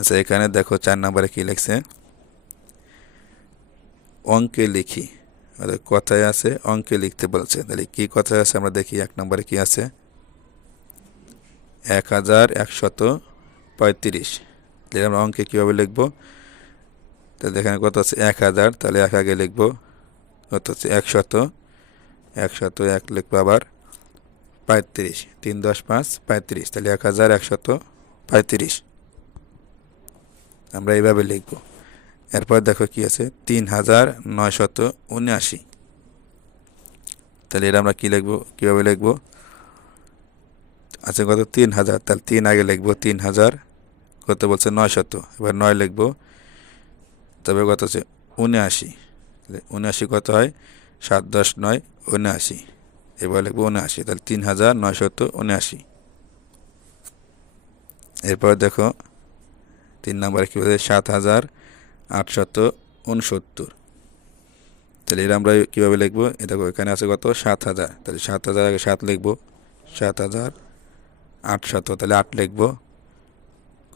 আচ্ছা এখানে দেখো চার নম্বরে কী লিখছে? অঙ্কে লিখি। অর্থাৎ কথায় আছে, অঙ্কে লিখতে বলছে। তাহলে কী কথায় আছে আমরা দেখি, এক নম্বরে কী আছে? এক হাজার একশত পঁয়ত্রিশ। তাহলে আমরা অঙ্কে কীভাবে লিখব? তাহলে এখানে কত আছে? এক হাজার। তাহলে এক আগে লিখব, কত হচ্ছে একশত। একশত এক লিখব আবার পঁয়ত্রিশ। তিন দশ পাঁচ, পঁয়ত্রিশ। তাহলে এক হাজার একশত পঁয়ত্রিশ। আমরা এইভাবে লিখব। এরপর দেখো কি আছে? তিন হাজার নয়শত উনআশি। তাহলে এটা আমরা কী লিখব? কীভাবে লিখব? আচ্ছা কত? তিন হাজার। তাহলে তিন আগে লিখব তিন হাজার। কত বলছে? নয়শত। এবার নয় লিখব। তবে কত হচ্ছে উনআশি। উনআশি কত হয়? সাত দশ নয়, উনআশি। এবার লিখব উনআশি। তাহলে তিন হাজার নয়শত উনআশি। এরপর দেখো তিন নম্বরে কী বলছে? সাত হাজার আটশত উনসত্তর। তাহলে এটা আমরা কীভাবে লিখব? এ দেখো, এখানে আছে কত? সাত হাজার। তাহলে সাত হাজার আগে সাত লিখব। সাত হাজার আটশত। তাহলে আট লিখব।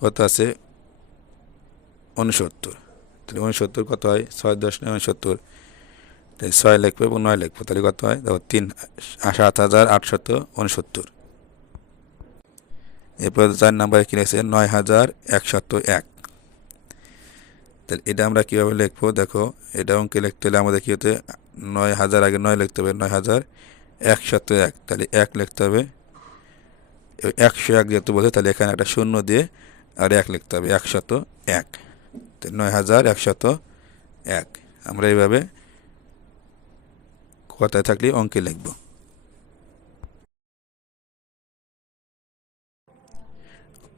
কত আছে? উনসত্তর। তাহলে উনসত্তর কত হয়? ছয় দশ নয় উনসত্তর। তাহলে ছয় লিখব এবং নয় লিখব। তাহলে কত হয়? দেখো, তিন, সাত হাজার আটশত উনসত্তর। এরপর চার নম্বরে কী লিখছে? নয় হাজার একশত এক। তাহলে এটা আমরা কীভাবে লিখব? দেখো, এটা অঙ্কে লিখতে হলে আমাদের কী হতে নয় হাজার আগে নয় লিখতে হবে, নয় হাজার একশত এক। তাহলে এক লিখতে হবে। একশো এক যেহেতু বলছে, তাহলে এখানে একটা শূন্য দিয়ে আর এক লিখতে হবে, একশত এক। নয় হাজার একশত এক। আমরা এইভাবে কথায় থাকলে অঙ্কে লিখব।